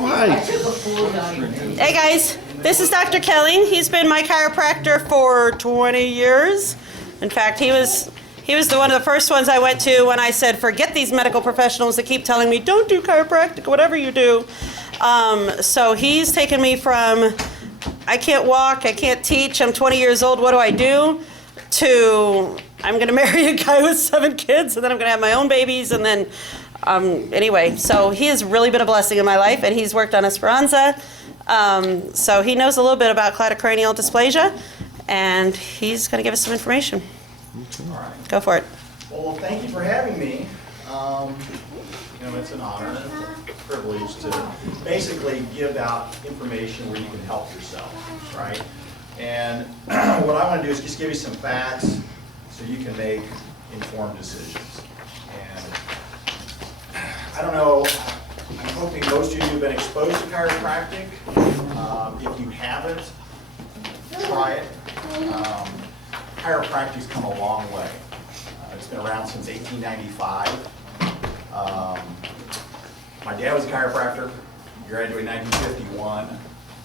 Oh, hi. Hey guys, this is Dr. Kelling. He's been my chiropractor for 20 years. In fact, he was one of the first ones I went to when I said, forget these medical professionals that keep telling me, don't do chiropractic, whatever you do. So he's taken me from, I can't walk, I can't teach, I'm 20 years old, what do I do? To, I'm going to marry a guy with 7 kids, and then I'm going to have my own babies, and then, anyway, so he has really been a blessing in my life, and he's worked on Esperanza. So he knows a little bit about cladocranial dysplasia, and he's going to give us some information. All right. Go for it. Well, thank you for having me. It's an honor and a privilege to basically give out information where you can help yourself, right? And what I want to do is just give you some facts so you can make informed decisions. And I don't know, I'm hoping most of you have been exposed to chiropractic. If you haven't, try it. Chiropractic's come a long way. It's been around since 1895. My dad was a chiropractor. He graduated in 1951.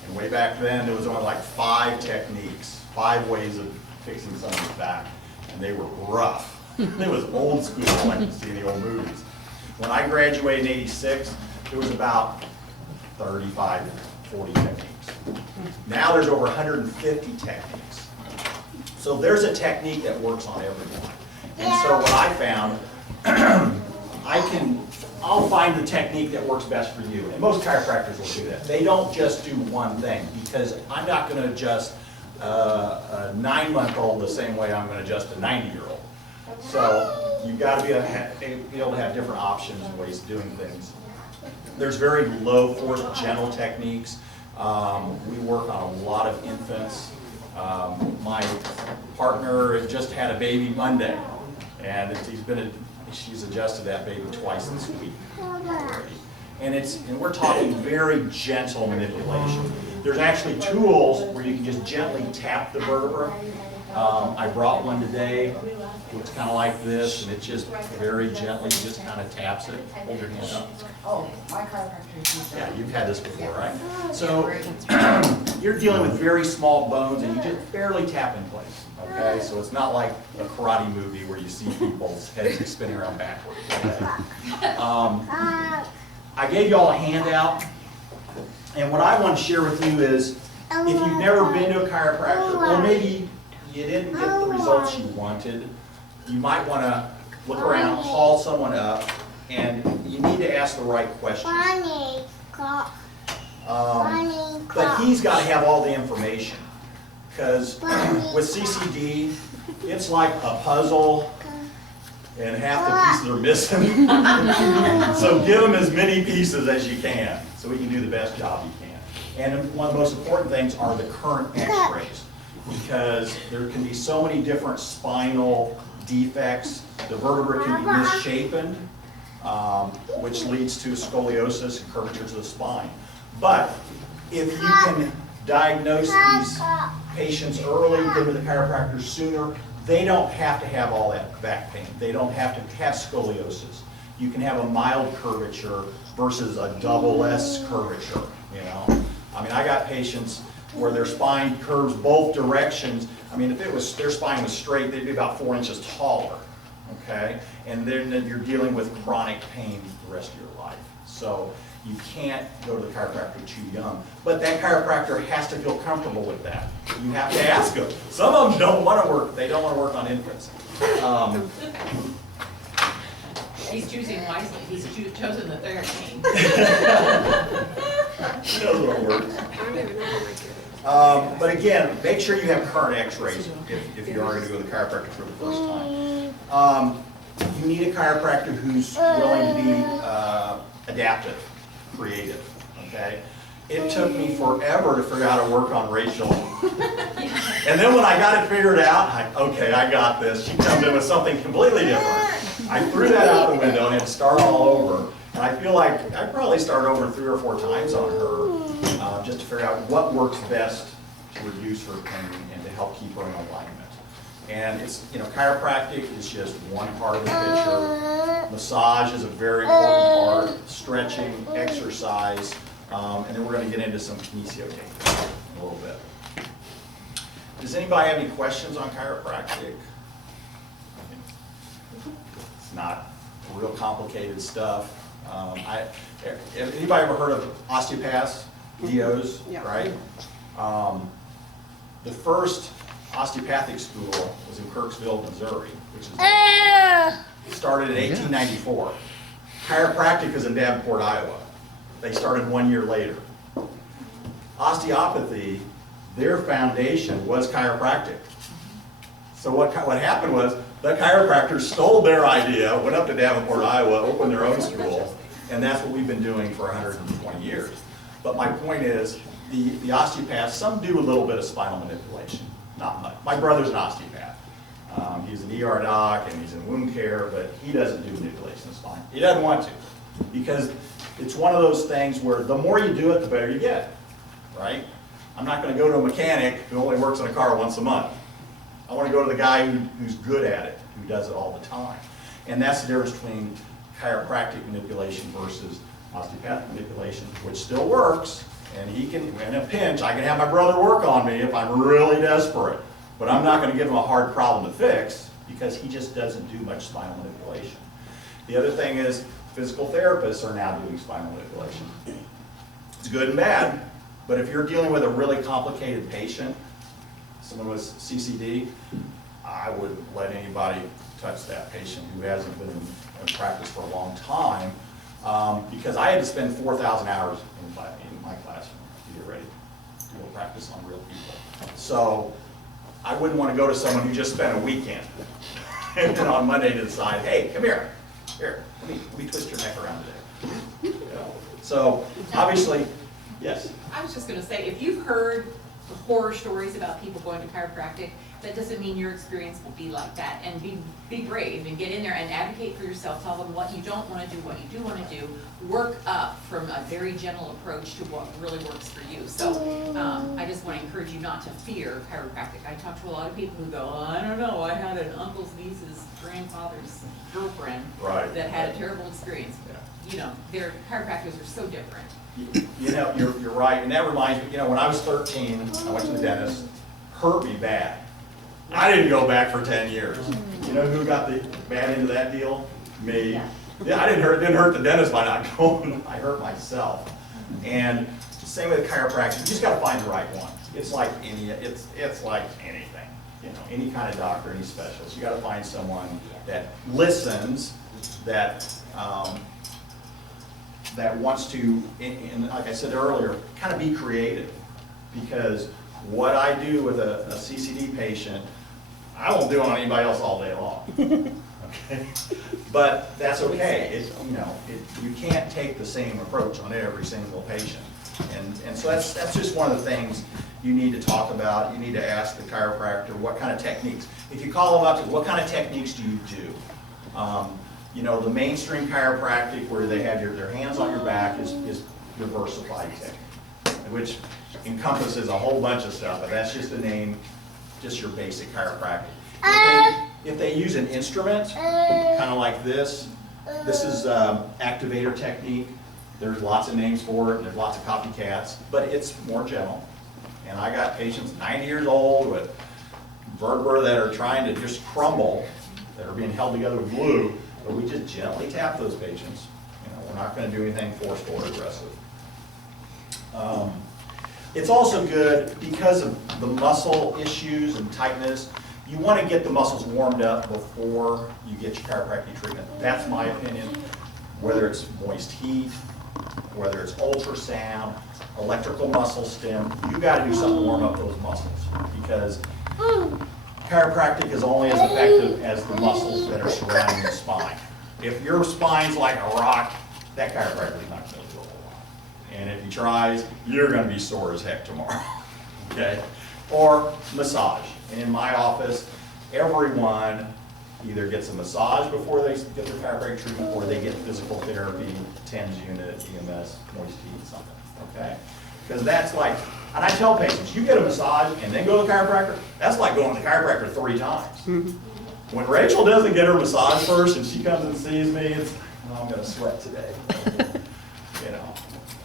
And way back then, there was only like 5 techniques, 5 ways of fixing someone's back. And they were rough. It was old school, like you see in the old movies. When I graduated in 86, there was about 35, 40 techniques. Now there's over 150 techniques. So there's a technique that works on everyone. And so what I found, I'll find the technique that works best for you. And most chiropractors will do that. They don't just do one thing, because I'm not going to adjust a 9-month-old the same way I'm going to adjust a 90-year-old. So you've got to be able to have different options and ways of doing things. There's very low force, gentle techniques. We work on a lot of infants. My partner just had a baby Monday, and she's adjusted that baby twice this week already. And we're talking very gentle manipulation. There's actually tools where you can just gently tap the vertebra. I brought one today. It looks kind of like this, and it just very gently just kind of taps it. Hold your hand up. Oh, my chiropractor uses that. Yeah, you've had this before, right? So you're dealing with very small bones, and you just barely tap in place. Okay, so it's not like a karate movie where you see people's heads spinning around backwards. Okay? I gave you all a handout, and what I want to share with you is, if you've never been to a chiropractor, or maybe you didn't get the results you wanted, you might want to look around, call someone up, and you need to ask the right questions. But he's got to have all the information, because with CCD, it's like a puzzle, and half the pieces are missing. So give him as many pieces as you can, so he can do the best job he can. And one of the most important things are the current x-rays, because there can be so many different spinal defects. The vertebra can be misshapen, which leads to scoliosis and curvature to the spine. But if you can diagnose these patients early, go to the chiropractor sooner, they don't have to have all that back pain. They don't have to have scoliosis. You can have a mild curvature versus a double S curvature, you know. I mean, I got patients where their spine curves both directions. I mean, if their spine was straight, they'd be about 4 inches taller, okay? And then you're dealing with chronic pain the rest of your life. So you can't go to the chiropractor too young. But that chiropractor has to feel comfortable with that. You have to ask them. Some of them don't want to work. They don't want to work on infants. He's choosing wisely. He's chosen the therapy. He knows what works. But again, make sure you have current x-rays if you are going to go to the chiropractor for the first time. You need a chiropractor who's willing to be adaptive, creative, okay? It took me forever to figure out how to work on Rachel. And then when I got it figured out, okay, I got this. She comes in with something completely different. I threw that out the window and had to start all over. And I feel like I probably start over 3 or 4 times on her just to figure out what works best to reduce her pain and to help keep her in alignment. And it's, you know, chiropractic is just one part of the picture. Massage is a very important part. Stretching, exercise, And then we're going to get into some Kinesio Tape in a little bit. Does anybody have any questions on chiropractic? It's not real complicated stuff. Anybody ever heard of osteopaths, DOs, Yeah. right? The first osteopathic school was in Kirksville, Missouri, which is started in 1894. Chiropractic is in Davenport, Iowa. They started 1 year later. Osteopathy, their foundation was chiropractic. So what happened was the chiropractors stole their idea, went up to Davenport, Iowa, opened their own school, and that's what we've been doing for 120 years. But my point is, the osteopaths, some do a little bit of spinal manipulation, not much. My brother's an osteopath. He's an ER doc and he's in wound care, but he doesn't do manipulation of spine. He doesn't want to, because it's one of those things where the more you do it, the better you get, right? I'm not going to go to a mechanic who only works on a car once a month. I want to go to the guy who's good at it, who does it all the time. And that's the difference between chiropractic manipulation versus osteopathic manipulation, which still works. And he can, in a pinch, I can have my brother work on me if I'm really desperate. But I'm not going to give him a hard problem to fix because he just doesn't do much spinal manipulation. The other thing is physical therapists are now doing spinal manipulation. It's good and bad, but if you're dealing with a really complicated patient, someone with CCD, I wouldn't let anybody touch that patient who hasn't been in practice for a long time, because I had to spend 4,000 hours in my classroom to get ready to go practice on real people. So I wouldn't want to go to someone who just spent a weekend and then on Monday to decide, hey, come here, let me twist your neck around today. You know? So obviously, yes. I was just gonna say, if you've heard horror stories about people going to chiropractic, that doesn't mean your experience will be like that. And be brave and get in there and advocate for yourself. Tell them what you don't want to do, what you do want to do. Work up from a very gentle approach to what really works for you. So I just want to encourage you not to fear chiropractic. I talk to a lot of people who go, oh, I don't know, I had an uncle's niece's grandfather's girlfriend that had a terrible experience. Yeah. You know, their chiropractors are so different. You know, you're right, and that reminds me, you know, when I was 13, I went to the dentist, hurt me bad. I didn't go back for 10 years. You know who got the bad end of that deal? Me. Yeah, I didn't hurt the dentist by not going, I hurt myself. And same with chiropractic, you just gotta find the right one. It's like it's like anything, you know, any kind of doctor, any specialist. You gotta find someone that listens, that wants to, and like I said earlier, kind of be creative. Because what I do with a CCD patient, I won't do on anybody else all day long. Okay? But that's okay. You can't take the same approach on every single patient. And so that's just one of the things you need to talk about. You need to ask the chiropractor what kind of techniques. If you call them up, what kind of techniques do you do? You know, the mainstream chiropractic where they have their hands on your back is diversified technique, which encompasses a whole bunch of stuff, but that's just a name, just your basic chiropractic. If they use an instrument, kind of like this is activator technique. There's lots of names for it, and there's lots of copycats, but it's more gentle. And I got patients 90 years old with vertebrae that are trying to just crumble, that are being held together with glue, but we just gently tap those patients. You know, we're not going to do anything forceful or aggressive. It's also good because of the muscle issues and tightness. You want to get the muscles warmed up before you get your chiropractic treatment. That's my opinion. Whether it's moist heat, whether it's ultrasound, electrical muscle stim, you got to do something to warm up those muscles, because chiropractic is only as effective as the muscles that are surrounding the spine. If your spine's like a rock, that chiropractor is not going to do a whole lot. And if he tries, you're going to be sore as heck tomorrow. Okay? Or massage. And in my office, everyone either gets a massage before they get their chiropractic treatment, or they get physical therapy, TENS unit, EMS, moist heat, something. Okay? Because that's like, and I tell patients, you get a massage and then go to the chiropractor, that's like going to the chiropractor 3 times. When Rachel doesn't get her massage first and she comes and sees me, it's, oh, I'm going to sweat today. You know.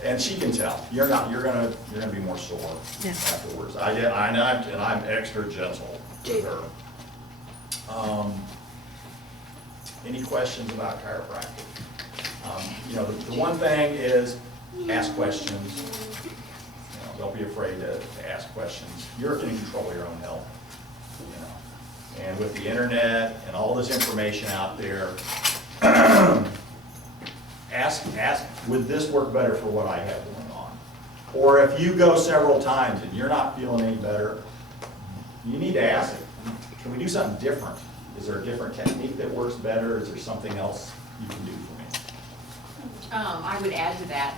And she can tell. You're gonna be more sore Yeah. afterwards. And I'm extra gentle with her. Any questions about chiropractic? The one thing is ask questions. Don't be afraid to ask questions. You're in control of your own health. And with the internet and all this information out there, ask, would this work better for what I have going on? Or if you go several times and you're not feeling any better, you need to ask it. Can we do something different? Is there a different technique that works better? Is there something else you can do for me? I would add to that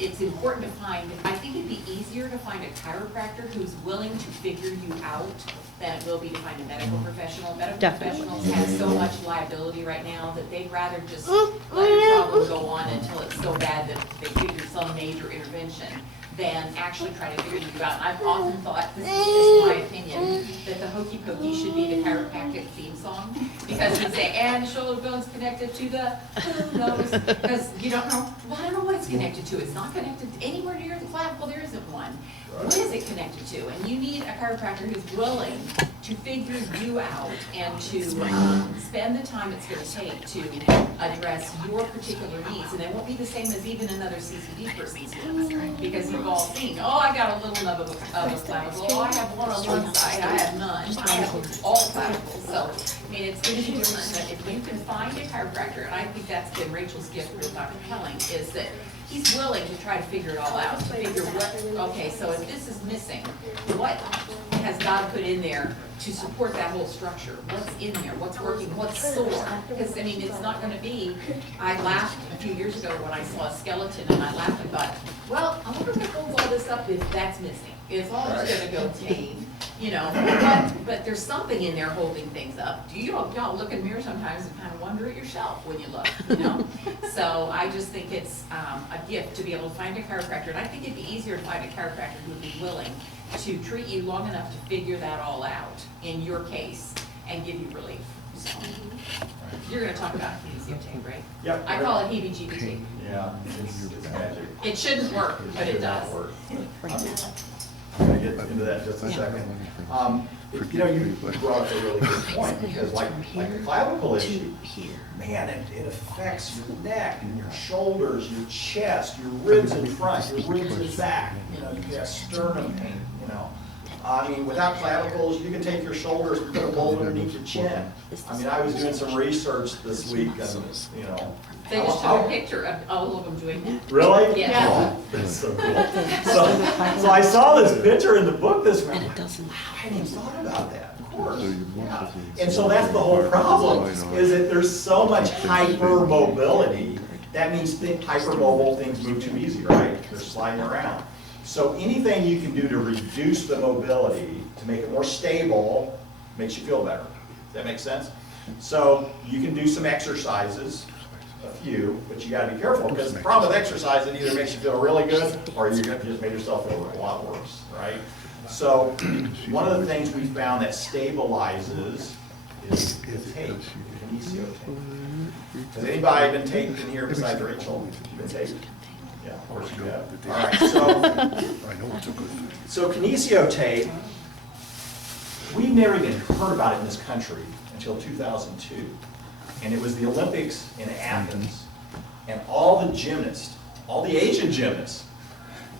it's important to find, I think it'd be easier to find a chiropractor who's willing to figure you out than it will be to find a medical professional. Medical Definitely. professionals have so much liability right now that they'd rather just let your problem go on until it's so bad that they figure some major intervention than actually try to figure you out. I've often thought, this is just my opinion, that the hokey pokey should be the chiropractic theme song. Because we say, and the shoulder bone's connected to the who knows, because you don't know, well, I don't know what it's connected to. It's not connected anywhere near the clavicle, there isn't one. What is it connected to? And you need a chiropractor who's willing to figure you out and to spend the time it's gonna take to address your particular needs. And they won't be the same as even another CCD person's needs. Because you've all seen, oh, I got a little nub of a clavicle, oh, I have one on one side, I have none, I have all clavicles. So, I mean, it's gonna be different, but if you can find a chiropractor, and I think that's been Rachel's gift with Dr. Kelling, is that he's willing to try to figure it all out, to figure what, okay, so if this is missing, what has God put in there to support that whole structure? What's in there? What's working? What's sore? Because, I mean, it's not gonna be, I laughed a few years ago when I saw a skeleton and I laughed and thought, well, I wonder if it holds all this up if that's missing. It's all just gonna go tame, but there's something in there holding things up. Do y'all look in the mirror sometimes and kind of wonder at yourself when you look, So I just think it's a gift to be able to find a chiropractor, and I think it'd be easier to find a chiropractor who would be willing to treat you long enough to figure that all out in your case and give you relief. So, you're gonna talk about Kinesio Tape, right? Yep. I call it heebie-jeebie tape. Yeah, it's magic. It shouldn't work, but it should does. not work. I'm gonna get into that in just a second. You brought up a really good point, because like the clavicle issue, man, it affects your neck and your shoulders, your chest, your ribs in front, your ribs in back, you have sternum pain, I mean, without clavicles, you can take your shoulders and put a mold underneath your chin. I mean, I was doing some research this week, and, They just took a picture of all of them doing that. Really? Yeah. Oh, that's so cool. So I saw this picture in the book this week. I hadn't even thought about that. Of course. Yeah. And so that's the whole problem, is that there's so much hypermobility. That means hypermobile things move too easy, right? They're sliding around. So anything you can do to reduce the mobility, to make it more stable, makes you feel better. Does that make sense? So you can do some exercises, a few, but you gotta be careful, because the problem with exercise, it either makes you feel really good, or you're gonna just make yourself feel a lot worse, right? So one of the things we found that stabilizes is tape, Kinesio tape. Has anybody been taped in here besides Rachel? Been taped? Yeah, of course you have. All right, so Kinesio tape, we never even heard about it in this country until 2002. And it was the Olympics in Athens, and all the gymnasts, all the Asian gymnasts,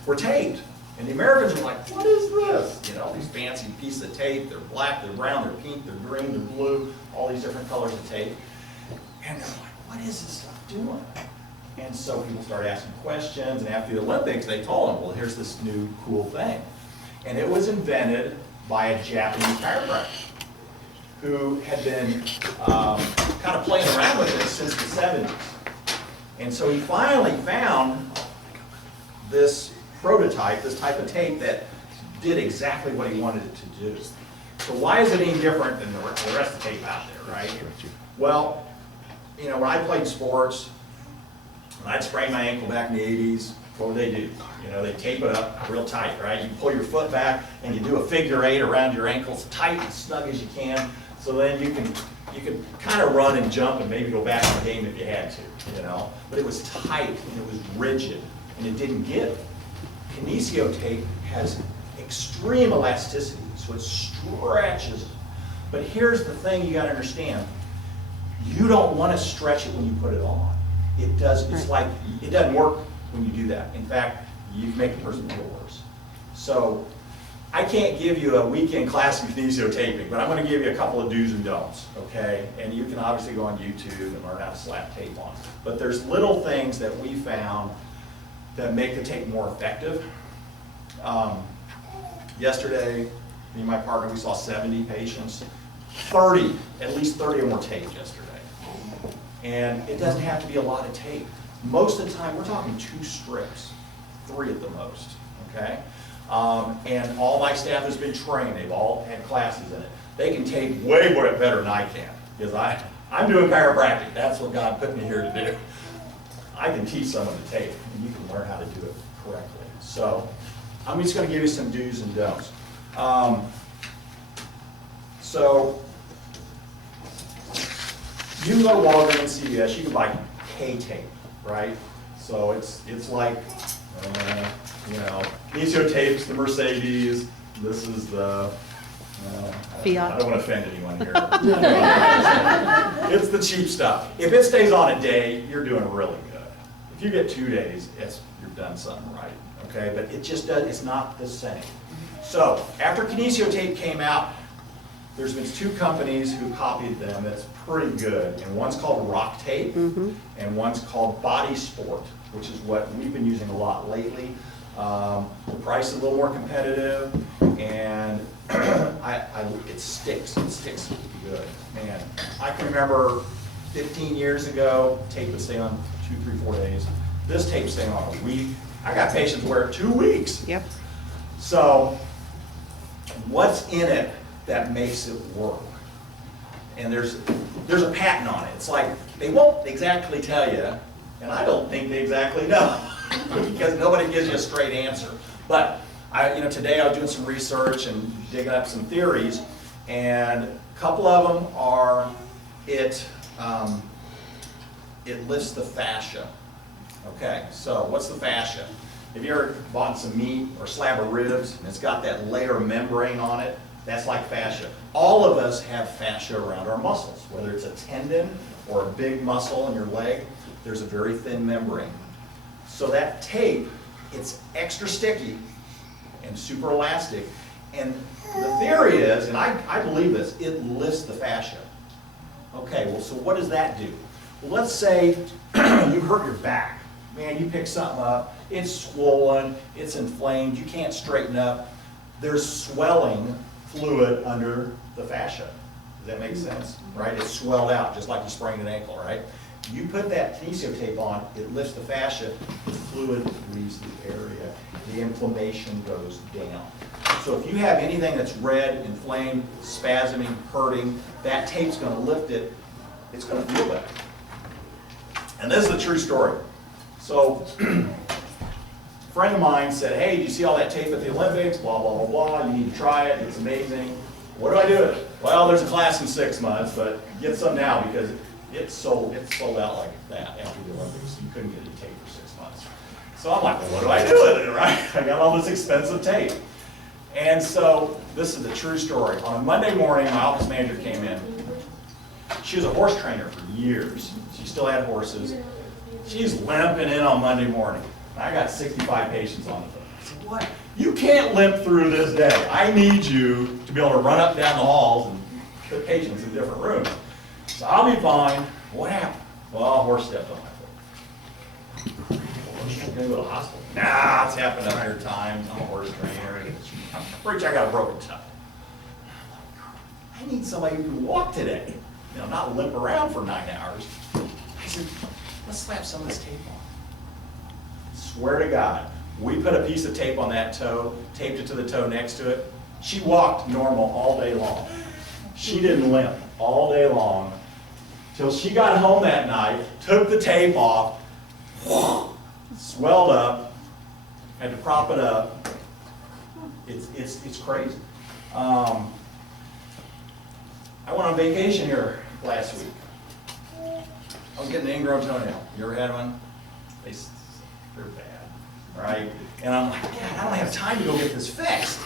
were taped. And the Americans were like, what is this? These fancy pieces of tape, they're black, they're brown, they're pink, they're green, they're blue, all these different colors of tape. And they're like, what is this stuff doing? And so people started asking questions, and after the Olympics, they told them, well, here's this new cool thing. And it was invented by a Japanese chiropractor who had been kind of playing around with it since the 70s. And so he finally found this prototype, this type of tape that did exactly what he wanted it to do. So why is it any different than the rest of the tape out there, right? Well, when I played sports, when I'd sprain my ankle back in the 80s, what would they do? They tape it up real tight, right? You pull your foot back and you do a figure 8 around your ankles, tight and snug as you can. So then you can kind of run and jump and maybe go back in the game if you had to, But it was tight and it was rigid. and it didn't give. Kinesio tape has extreme elasticity, so it stretches. But here's the thing you gotta understand. You don't wanna stretch it when you put it on. It does, it's like, it doesn't work when you do that. In fact, you make the person feel worse. So, I can't give you a weekend class of kinesio taping, but I'm gonna give you a couple of do's and don'ts, okay? And you can obviously go on YouTube and learn how to slap tape on. But there's little things that we found that make the tape more effective. Yesterday, me and my partner, we saw 70 patients. 30, at least 30 of them were taped yesterday. And it doesn't have to be a lot of tape. Most of the time, we're talking 2 strips, 3 at the most, okay? And all my staff has been trained, they've all had classes in it. They can tape way better than I can, because I'm doing chiropractic, that's what God put me here to do. I can teach someone to tape, and you can learn how to do it correctly. So, I'm just gonna give you some do's and don'ts. So, you can go to Walgreens, CVS, you can buy K-tape, right? So it's like, you know, Kinesio Tape's the Mercedes, this is the, Fiat. I don't want to offend anyone here. It's the cheap stuff. If it stays on a day, you're doing really good. If you get 2 days, you've done something right, okay? But it just does, it's not the same. So, after Kinesio Tape came out, there's been 2 companies who copied them that's pretty good, and one's called Rock Tape, and one's called Body Sport, which is what we've been using a lot lately. The price is a little more competitive, and it sticks good. Man, I can remember 15 years ago, tape would stay on 2, 3, 4 days. This tape staying on a week. I got patients wear it 2 weeks. Yep. So, what's in it that makes it work? And there's a patent on it. It's like, they won't exactly tell you, and I don't think they exactly know, because nobody gives you a straight answer. But today I was doing some research and digging up some theories, and a couple of them are it lifts the fascia. Okay, so what's the fascia? Have you ever bought some meat or slab of ribs and it's got that layer of membrane on it? That's like fascia. All of us have fascia around our muscles, whether it's a tendon or a big muscle in your leg, there's a very thin membrane. So that tape, it's extra sticky and super elastic. And the theory is, and I believe this, it lifts the fascia. Okay, well, so what does that do? Well, let's say you hurt your back. Man, you pick something up, it's swollen, it's inflamed, you can't straighten up. There's swelling fluid under the fascia. Does that make sense? Right? It's swelled out, just like you sprained an ankle, right? You put that kinesio tape on, it lifts the fascia, the fluid leaves the area, the inflammation goes down. So if you have anything that's red, inflamed, spasming, hurting, that tape's going to lift it, it's going to feel better. And this is a true story. So, a friend of mine said, hey, do you see all that tape at the Olympics? Blah, blah, blah, blah. You need to try it. It's amazing. What do I do with it? Well, there's a class in 6 months, but get some now because it's sold out like that after the Olympics. You couldn't get any tape for 6 months. So I'm like, well, what do I do with it, right? I got all this expensive tape. And so, this is a true story. On a Monday morning, my office manager came in. She was a horse trainer for years. She still had horses. She's limping in on Monday morning. I got 65 patients on the phone. I said, what? You can't limp through this day. I need you to be able to run up and down the halls and put patients in different rooms. So I'll be fine. What happened? Well, a horse stepped on my foot. Well, you going to go to the hospital? Nah, it's happened 100 times. I'm a horse trainer. I'm pretty sure I got a broken toe. I need somebody who can walk today. Not limp around for 9 hours. I said, let's slap some of this tape on. Swear to God, we put a piece of tape on that toe, taped it to the toe next to it. She walked normal all day long. She didn't limp all day long till she got home that night, took the tape off, swelled up, had to prop it up. It's crazy. I went on vacation here last week. I was getting an ingrown toenail. You ever had one? They're bad. right? And I'm like, God, I don't have time to go get this fixed.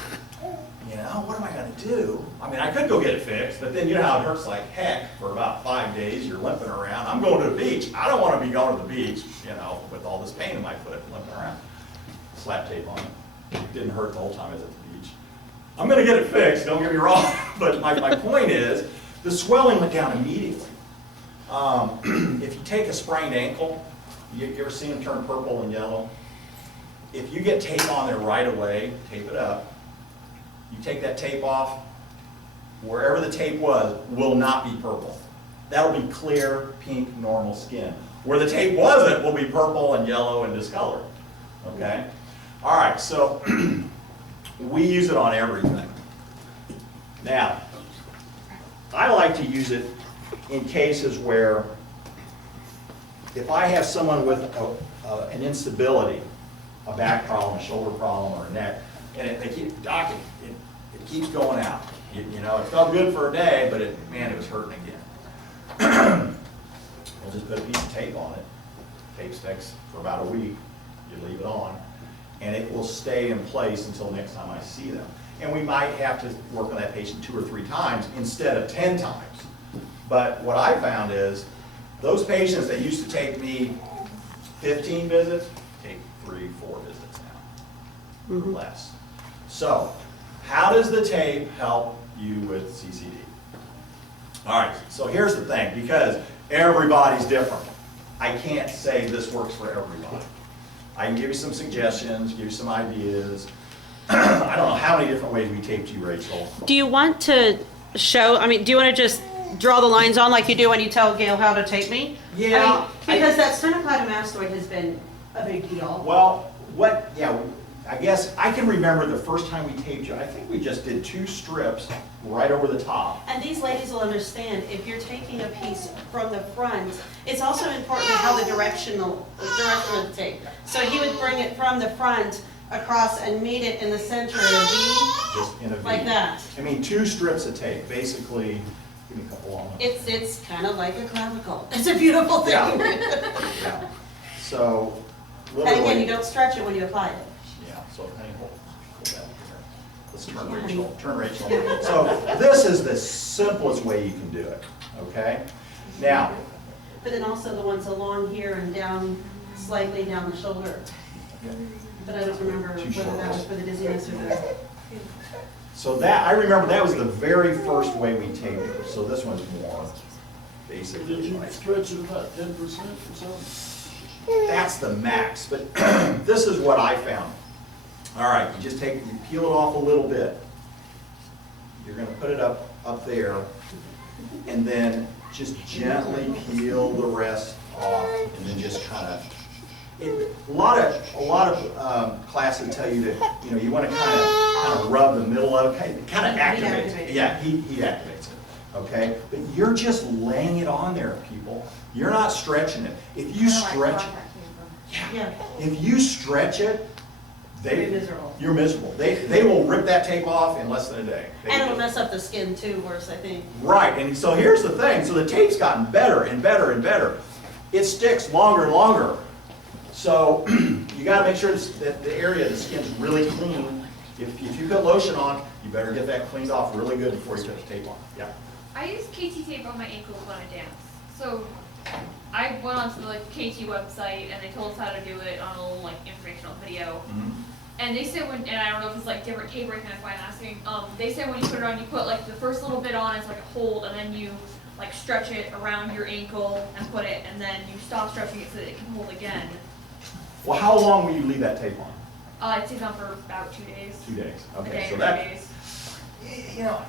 You know, what am I gonna do? I mean, I could go get it fixed, but then you know how it hurts like heck for about 5 days, you're limping around. I'm going to the beach. I don't wanna be going to the beach, you know, with all this pain in my foot, limping around. Slap tape on it. It didn't hurt the whole time I was at the beach. I'm gonna get it fixed, don't get me wrong, but my point is, the swelling went down immediately. If you take a sprained ankle, you ever seen them turn purple and yellow? If you get tape on there right away, tape it up, you take that tape off, wherever the tape was will not be purple. That'll be clear, pink, normal skin. Where the tape wasn't will be purple and yellow and discolored, okay? All right, so we use it on everything. Now, I like to use it in cases where if I have someone with an instability, a back problem, a shoulder problem, or a neck, and they keep, doc, it keeps going out. You know, it felt good for a day, but man, it was hurting again. We'll just put a piece of tape on it. Tape sticks for about a week. You leave it on, and it will stay in place until next time I see them. And we might have to work on that patient 2 or 3 times instead of 10 times. But what I found is, those patients that used to take me 15 visits, take 3, 4 visits now, or less. So, how does the tape help you with CCD? All right, so here's the thing, because everybody's different. I can't say this works for everybody. I can give you some suggestions, give you some ideas. I don't know how many different ways we taped you, Rachel. Do you want to show, I mean, do you want to just draw the lines on like you do when you tell Gail how to tape me? Yeah. I mean, because that sternocleidomastoid has been a big deal. Well, I guess I can remember the first time we taped you. I think we just did 2 strips right over the top. And these ladies will understand if you're taking a piece from the front, it's also important how the direction of the tape. So he would bring it from the front across and meet it in the center of the V, Just in a V. like that. I mean, 2 strips of tape, basically. Give me a couple on them. It's kind of like a clavicle. It's a beautiful thing. Yeah. So, And again, you literally. don't stretch it when you apply it. Yeah, so honey, hold that here. Let's turn Rachel, So this is the simplest way you can do it, okay? Now, But then also the ones along here and down, slightly down the shoulder. But I don't remember Too whether that short. was for the dizziness or the... so that, I remember that was the very first way we taped her. So this one's more basically Did you like, stretch it about 10% or something? that's the max, but this is what I found. All right, you just you peel it off a little bit. You're gonna put it up there, and then just gently peel the rest off, and then just kind of, a lot of classes tell you that, you know, you want to kind of rub the middle of it, kind of activate it. Yeah, he activates it, okay? But you're just laying it on there, people. You're not stretching it. If you stretch it, Yeah. if you stretch it, You're miserable. you're miserable. They will rip that tape off in less than a day. And it'll mess up the skin too, worse, I think. Right, and so here's the thing. So the tape's gotten better and better and better. It sticks longer and longer. So you got to make sure that the area of the skin's really clean. If you put lotion on, you better get that cleaned off really good before you put the tape on. Yeah. I use KT tape on my ankles when I dance. So I went onto the KT website and they told us how to do it on a little informational video. Mhm. And they said and I don't know if it's different tape rating, that's why I'm asking. They said when you put it on, you put the first little bit on as a hold, and then you stretch it around your ankle and put it, and then you stop stretching it so that it can hold again. Well, how long will you leave that tape on? It stays on for about 2 days. 2 days. A Okay, day so or 2 that, days. you know,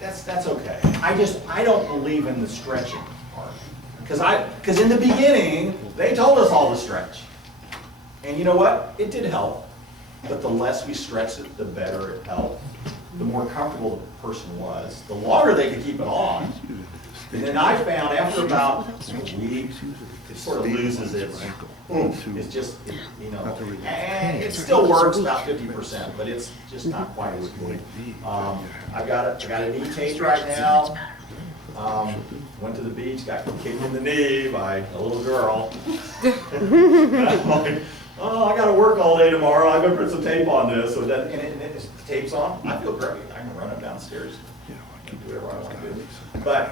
that's okay. I don't believe in the stretching part. Because in the beginning, they told us all to stretch. And you know what? It did help. But the less we stretched it, the better it helped. The more comfortable the person was, the longer they could keep it on. And then I found after about a week, it sort of loses its oomph. It's just, and it still works about 50%, but it's just not quite as good. I got a knee tape right now. Went to the beach, got kicked in the knee by a little girl. oh, I gotta work all day tomorrow, I'm gonna put some tape on this, so that, and the tape's on, I feel great, I can run it downstairs, I can do whatever I wanna do. But,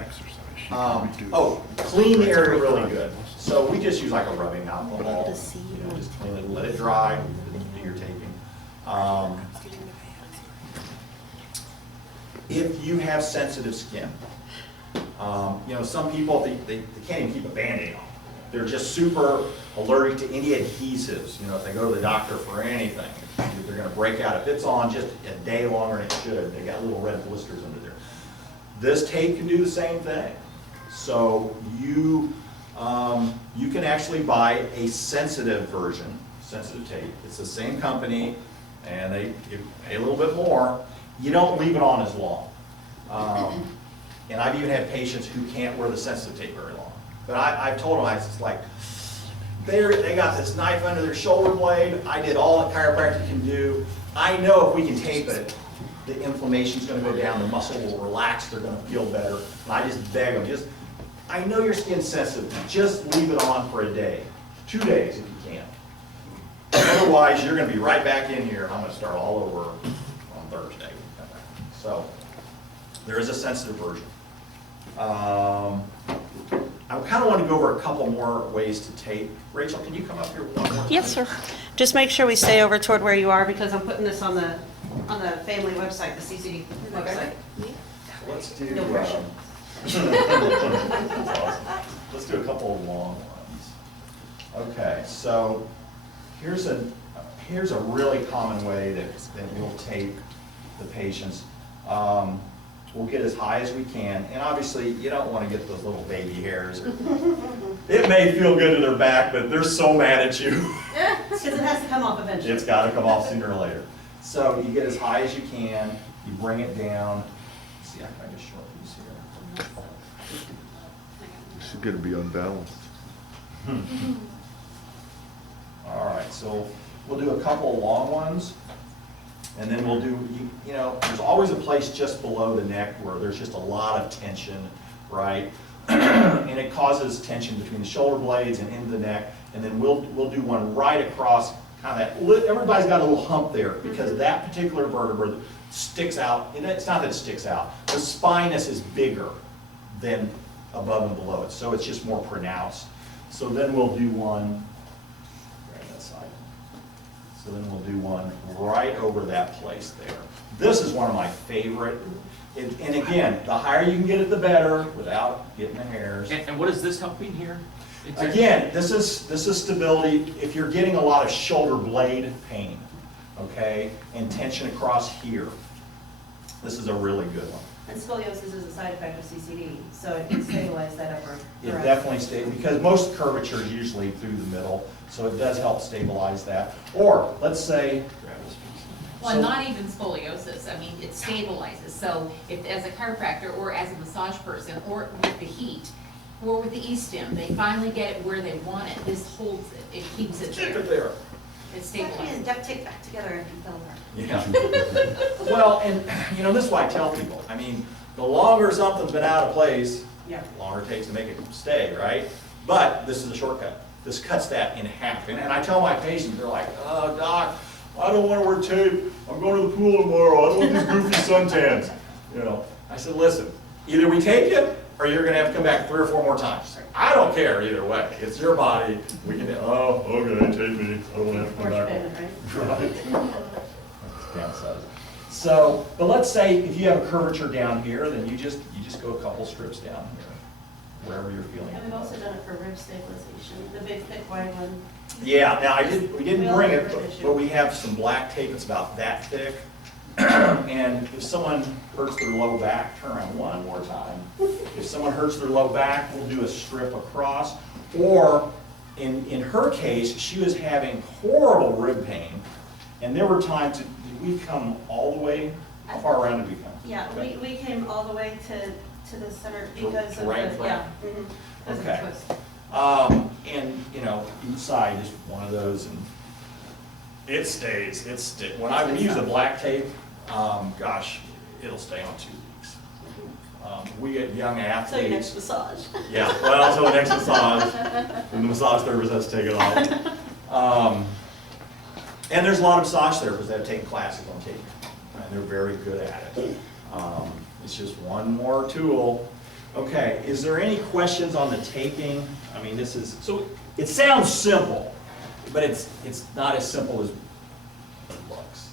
oh, clean the area really good. So we just use like a rubbing alcohol, just clean it, let it dry, do your taping. If you have sensitive skin, some people, they can't even keep a Band-Aid on. They're just super allergic to any adhesives. If they go to the doctor for anything, they're gonna break out. If it's on just a day longer than it should, they got little red blisters under there. This tape can do the same thing. So you can actually buy a sensitive version, sensitive tape. It's the same company, and they pay a little bit more. You don't leave it on as long. And I've even had patients who can't wear the sensitive tape very long. But I've told them, I was just like, they got this knife under their shoulder blade. I did all that chiropractic can do. I know if we can tape it, the inflammation's gonna go down, the muscle will relax, they're gonna feel better. And I just beg them, I know your skin's sensitive, just leave it on for a day, 2 days if you can. Otherwise, you're gonna be right back in here, and I'm gonna start all over on Thursday. So, there is a sensitive version. I kind of want to go over a couple more ways to tape. Rachel, can you come up here one more time? Yes, sir. Just make sure we stay over toward where you are, because I'm putting this on the family website, the CCD website. Let's do, No pressure. That's awesome. Let's do a couple of long ones. Okay, so here's a really common way that we'll tape the patients. We'll get as high as we can, and obviously you don't want to get those little baby hairs. It may feel good to their back, but they're so mad at you. Because it has to come off eventually. It's got to come off sooner or later. So you get as high as you can, you bring it down. Let's see, I can just short these here. She's gonna be unbalanced. All right, so we'll do a couple of long ones. And then we'll do, there's always a place just below the neck where there's just a lot of tension, right? And it causes tension between the shoulder blades and into the neck. And then we'll do one right across, kind of that, everybody's got a little hump there because that particular vertebra sticks out. And it's not that it sticks out. The spinous is bigger than above and below it. So it's just more pronounced. So then we'll do one. So then we'll do one right over that place there. This is one of my favorite. And again, the higher you can get it, the better, without getting the hairs. And what is this helping here? Again, this is stability. If you're getting a lot of shoulder blade pain, okay, and tension across here, this is a really good one. And scoliosis is a side effect of CCD, so it can stabilize that upper. It definitely stays, because most curvature is usually through the middle, so it does help stabilize that. Or, let's say, Well, not even scoliosis, I mean, it stabilizes. So if, as a chiropractor or as a massage person, or with the heat, or with the E-stim, they finally get it where they want it, this holds it, it keeps it keep there. it there. It stabilizes. Duct tape back together if you fell apart. Yeah. Well, and this is why I tell people, the longer something's been out of place, the longer it takes to make it stay, right? But this is a shortcut. This cuts that in half. And I tell my patients, they're like, oh, doc, I don't want to wear tape. I'm going to the pool tomorrow. I don't want these goofy suntans. I said, listen, either we tape you or you're going to have to come back 3 or 4 more times. I don't care either way. It's your body. We can, okay, tape me. I don't want to have to come back. Right. Downside. So, but let's say if you have a curvature down here, then you just go a couple strips down here, wherever you're feeling. And we've also done it for rib stabilization, the big thick white one. Yeah, now we didn't bring it, but we have some black tape that's about that thick. And if someone hurts their low back, turn around one more time. If someone hurts their low back, we'll do a strip across. Or in her case, she was having horrible rib pain. And there were times, did we come all the way? How far around did we come? Yeah, Okay. we came all the way to the center because of right the, front? yeah. Because of the Okay. twist. And inside is one of those, and it stays. When we use the black tape, gosh, it'll stay on 2 weeks. We get young athletes. So your next massage. Yeah, well, until the next massage, when the massage therapist has to take it off. And there's a lot of massage therapists that have taken classes on tape, and they're very good at it. It's just one more tool. Okay, is there any questions on the taping? I mean, this is, so it sounds simple, but it's not as simple as it looks.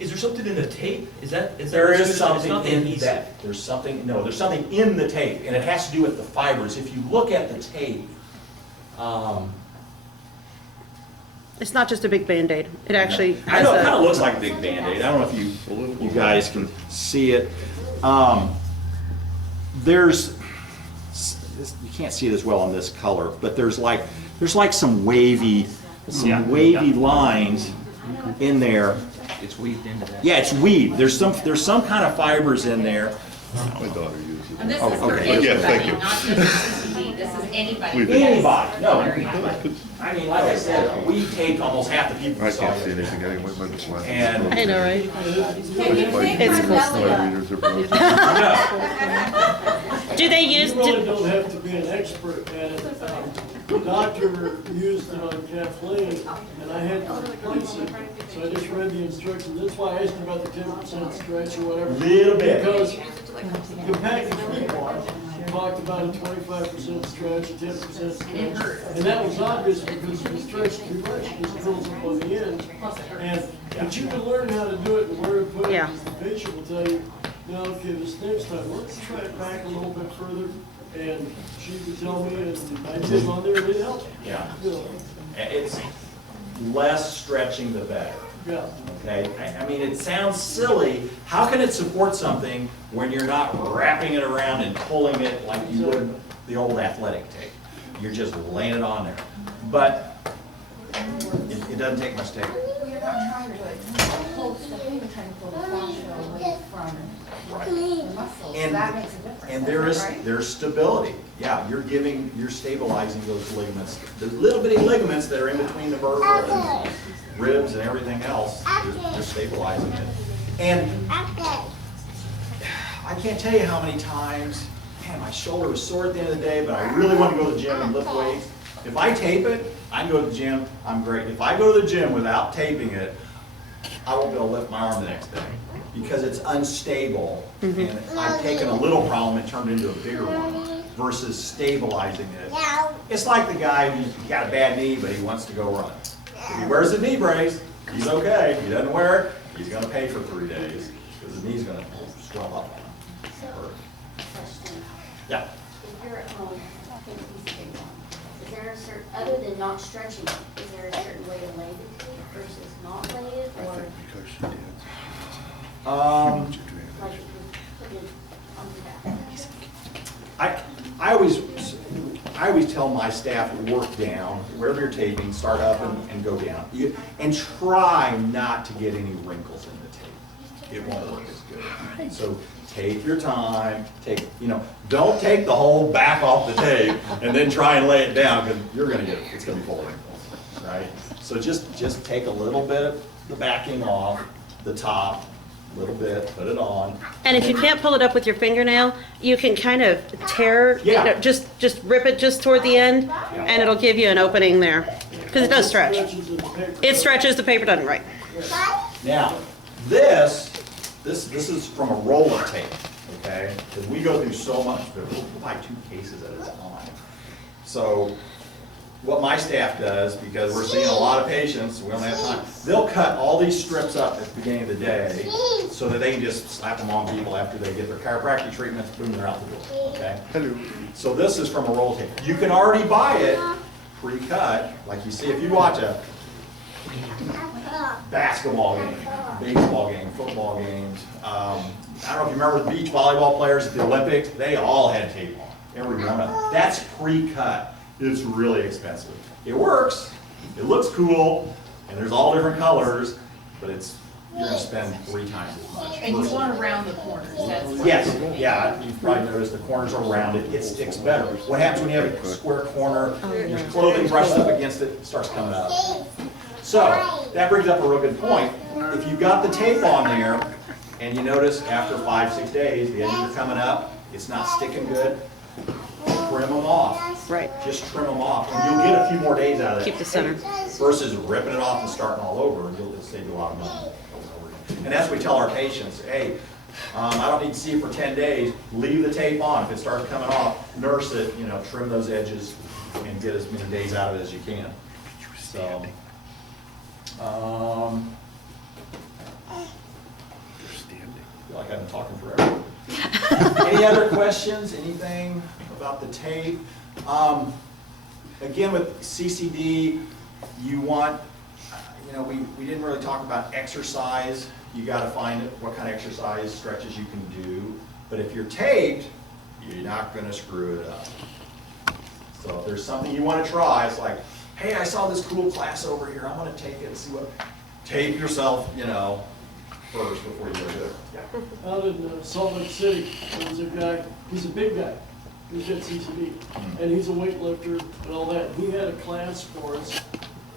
Is there something in the tape? There is something in adhesive? that. There's something in the tape, and it has to do with the fibers. If you look at the tape, It's not just a big Band-Aid. It actually I has know it kind of a, looks like a big Band-Aid. I don't know if you guys can see it. There's, you can't see it as well on this color, but there's like some wavy lines in there. It's weaved into that. Yeah, it's weaved. There's some kind of fibers in there. My daughter uses it. And this Oh, is for okay. Yeah, thank anybody, you. not just CCD, this is anybody. We do. Anybody, no. Anybody. I mean, like I said, we taped almost half the people I who saw can't see it. anything anyway, my glasses. And- I know, right? It's cool. My readers are broken. No. Do they use, You really don't have to be an expert at it. The doctor used it on Kathleen, and I had to replace it. So I just read the instructions. That's why I asked you about the 10% stretch or whatever. Little bit. Because the package we bought talked about a 25% stretch, a 10% stretch. And that was obvious because if you stretch too much, it just pulls up on the end. But you can learn how to do it and where to put it. Yeah. The patient will tell you, now, okay, this next time, let's try it back a little bit further. And she would tell me, and I did on there, and it helped. Yeah. You know, It's less stretching the better. yeah. Okay, I mean, it sounds silly. How can it support something when you're not wrapping it around and pulling it like you would the old athletic tape? You're just laying it on there. But it doesn't take much tape. Well, you're not trying to hold stuff, you're trying to pull the fascia away from the muscle, so And- that makes a difference. And That's right. there's stability. Yeah, you're stabilizing those ligaments. The little bitty ligaments that are in between the vertebrae and ribs and everything else, you're stabilizing it. And I can't tell you how many times, man, my shoulder was sore at the end of the day, but I really want to go to the gym and lift weights. If I tape it, I can go to the gym, I'm great. If I go to the gym without taping it, I won't be able to lift my arm the next day because it's unstable. And I've taken a little problem and turned it into a bigger one versus stabilizing it. It's like the guy who's got a bad knee, but he wants to go run. If he wears a knee brace, he's okay. If he doesn't wear it, he's gonna pay for 3 days because his knee's gonna swell up on him. Yeah. If you're at home, take a piece of tape on. Is there a certain, other than not stretching it, is there a certain way to lay the tape versus not lay it, I or think because she did. like if you put it onto that? I always tell my staff, work down, wherever you're taping, start up and go down. And try not to get any wrinkles in the tape. It won't work as good. So take your time, don't take the whole back off the tape and then try and lay it down because it's gonna be full of wrinkles, right? So just take a little bit of the backing off, the top, a little bit, put it on. and if you can't pull it up with your fingernail, you can kind of tear, Yeah. just rip it just toward the end, and it'll give you an opening there, because it does stretch. It stretches, the paper doesn't, right? Now, this is from a roller tape, okay? Because we go through so much, but we'll buy 2 cases at a time. So what my staff does, because we're seeing a lot of patients, we don't have time, they'll cut all these strips up at the beginning of the day so that they can just slap them on people after they get their chiropractic treatments, boom, they're out the door, okay? Hello. So this is from a roll tape. You can already buy it pre-cut, like you see if you watch a basketball game, baseball game, football games. I don't know if you remember the beach volleyball players at the Olympics, they all had tape on, every one of them. That's pre-cut. It's really expensive. It works, it looks cool, and there's all different colors, but you're gonna spend 3 times as much. And you want to round the corners, that's what. Yes, yeah, you've probably noticed the corners are rounded, it sticks better. What happens when you have a square corner, your clothing brushes up against it, it starts coming up. So, that brings up a real good point. If you've got the tape on there, and you notice after 5-6 days, the edges are coming up, it's not sticking good, trim them off. Right. Just trim them off, and you'll get a few more days out of that. Keep the center. Versus ripping it off and starting all over, it'll save you a lot of money. And that's what we tell our patients, hey, I don't need to see it for 10 days, leave the tape on. If it starts coming off, nurse it, trim those edges and get as many days out of it as you can. So, I feel like I've been talking forever. Any other questions, anything about the tape? Again, with CCD, you want, we didn't really talk about exercise. You got to find what kind of exercise stretches you can do. But if you're taped, you're not going to screw it up. So if there's something you want to try, it's like, hey, I saw this cool class over here. I'm going to take it and see what. Tape yourself, first before you go do it. Yeah. Out in Salt Lake City, there was a guy, he's a big guy, he's got CCD, and he's a weightlifter and all that. He had a class for us,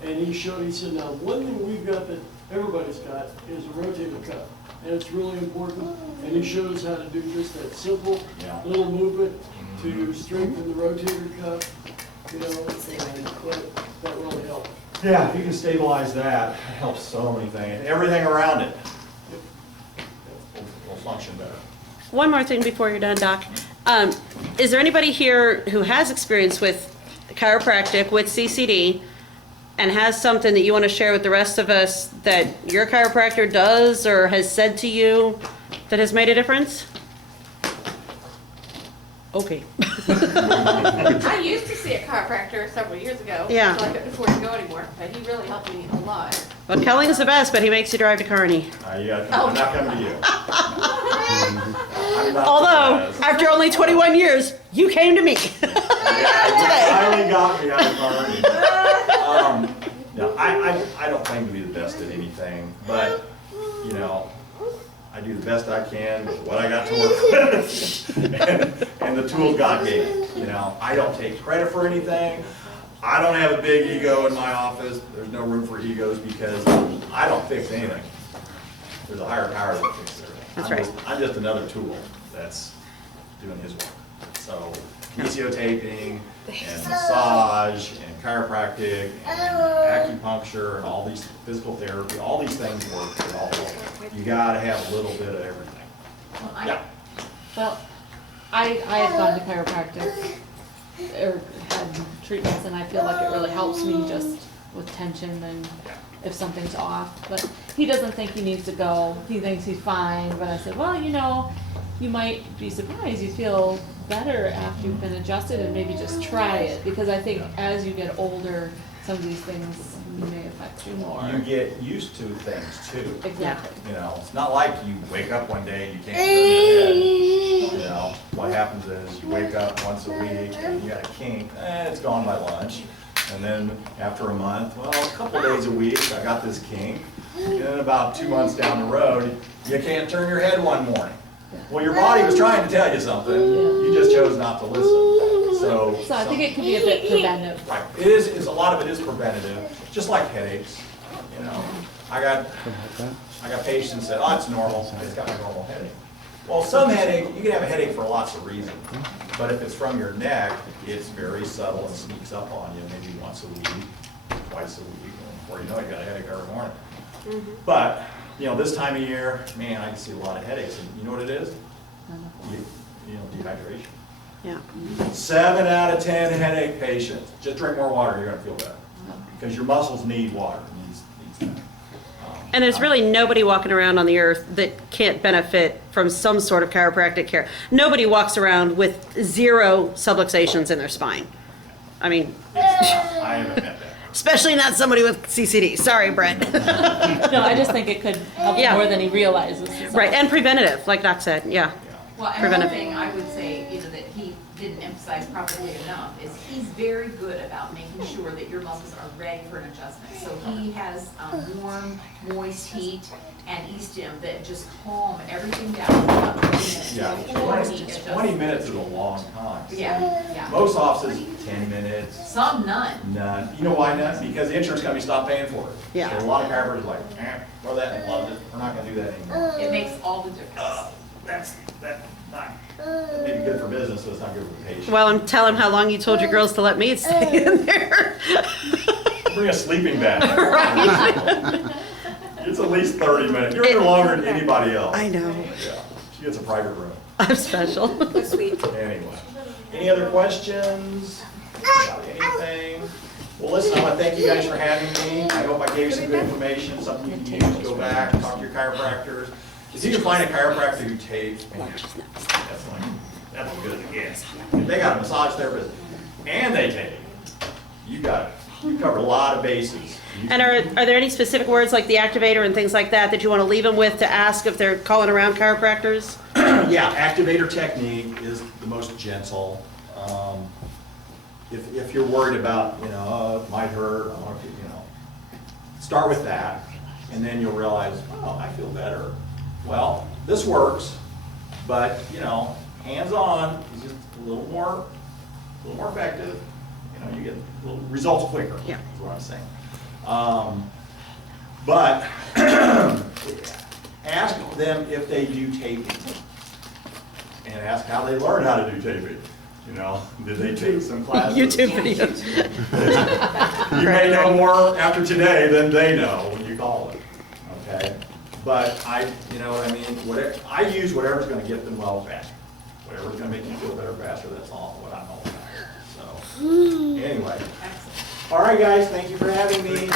and he said, now, one thing we've got that everybody's got is a rotator cuff, and it's really important, and he showed us how to do just that simple little movement to strengthen the rotator cuff, and that really helped. Yeah, if you can stabilize that, it helps so many things. Everything around it will function better. One more thing before you're done, Doc. Is there anybody here who has experience with chiropractic, with CCD, and has something that you want to share with the rest of us that your chiropractor does or has said to you that has made a difference? Okay. I used to see a chiropractor several years ago. Yeah. So I couldn't afford to go anymore, but he really helped me a lot. Well, Kelling is the best, but he makes you drive to Kearney. I'm not coming to you. I'm not Although, surprised. after only 21 years, you came to me. Finally got me out of Kearney. No, I don't claim to be the best at anything, but, I do the best I can with what I got to work with and the tools God gave me. I don't take credit for anything. I don't have a big ego in my office. There's no room for egos because I don't fix anything. There's a higher power that fixes everything. That's right. I'm just another tool that's doing his work. So, Kinesio taping and massage and chiropractic and acupuncture and all these physical therapy, all these things work. They all work. You gotta have a little bit of everything. Yeah. Well, I have gone to chiropractic or had treatments, and I feel like it really helps me just with tension and if something's off. But he doesn't think he needs to go. He thinks he's fine. But I said, well, you might be surprised. You feel better after you've been adjusted, and maybe just try it, because I think as you get older, some of these things may affect you more. You get used to things too. Exactly. It's not like you wake up one day and you can't turn your head. What happens is you wake up once a week and you got a kink, it's gone by lunch. And then after a month, well, a couple days a week, I got this kink. And then about 2 months down the road, you can't turn your head one morning. Well, your body was trying to tell you something, you just chose not to listen. So I think it could be a bit preventive. Right, it is, a lot of it is preventative, just like headaches, I got patients that, oh, it's normal, I just got my normal headache. Well, some headache, you can have a headache for lots of reasons, but if it's from your neck, it's very subtle and sneaks up on you, maybe once a week, twice a week, and before you know it, you got a headache every morning. But, this time of year, man, I can see a lot of headaches, and you know what it is? Dehydration. Yeah. 7 out of 10 headache patients, just drink more water, you're gonna feel better. Because your muscles need water, needs that. And there's really nobody walking around on the earth that can't benefit from some sort of chiropractic care. Nobody walks around with 0 subluxations in their spine. I mean, I haven't met that. especially not somebody with CCD. Sorry, Brett. No, I just think it could help Yeah. more than he realizes. Right, and preventative, like Doc said, yeah. Well, and one thing I would say, that he didn't emphasize probably enough is he's very good about making sure that your muscles are ready for an adjustment. So he has warm, moist heat and e-stim that just calm everything down for about 20 minutes. Yeah, before he 20 adjusts. minutes is a long time. Yeah. Most offices, 10 minutes, Some none. none. You know why none? Because the insurance company stopped paying for it. Yeah. So a lot of chiropractors are like, throw that in the closet, we're not gonna do that anymore. It makes all the difference. That's not maybe good for business, but it's not good for the patient. Well, tell him how long you told your girls to let me stay in there. Bring a sleeping bag. It's at least 30 minutes. You're here longer than anybody else. I know. Yeah, she gets a private room. I'm special. Anyway, any other questions about anything? Well, listen, I want to thank you guys for having me. I hope I gave you some good information, something you can use, go back, talk to your chiropractors. If you can find a chiropractor who tapes, man, that's good again. If they got a massage therapist and they tape, you got it. You covered a lot of bases. And are there any specific words like the activator and things like that that you want to leave them with to ask if they're calling around chiropractors? Yeah, activator technique is the most gentle. If you're worried about, oh, it might hurt, I want to, start with that, and then you'll realize, oh, I feel better. Well, this works, but, hands-on is just a little more effective. You get little results quicker, Yeah. is what I'm saying. But ask them if they do taping, and ask how they learn how to do taping. Did they take some classes? YouTube videos. You may know more after today than they know when you call them, okay? But you know what I mean? I use whatever's gonna get them well fast. Whatever's gonna make you feel better faster, that's all what I'm all about. So, anyway. All right, guys, thank you for having me.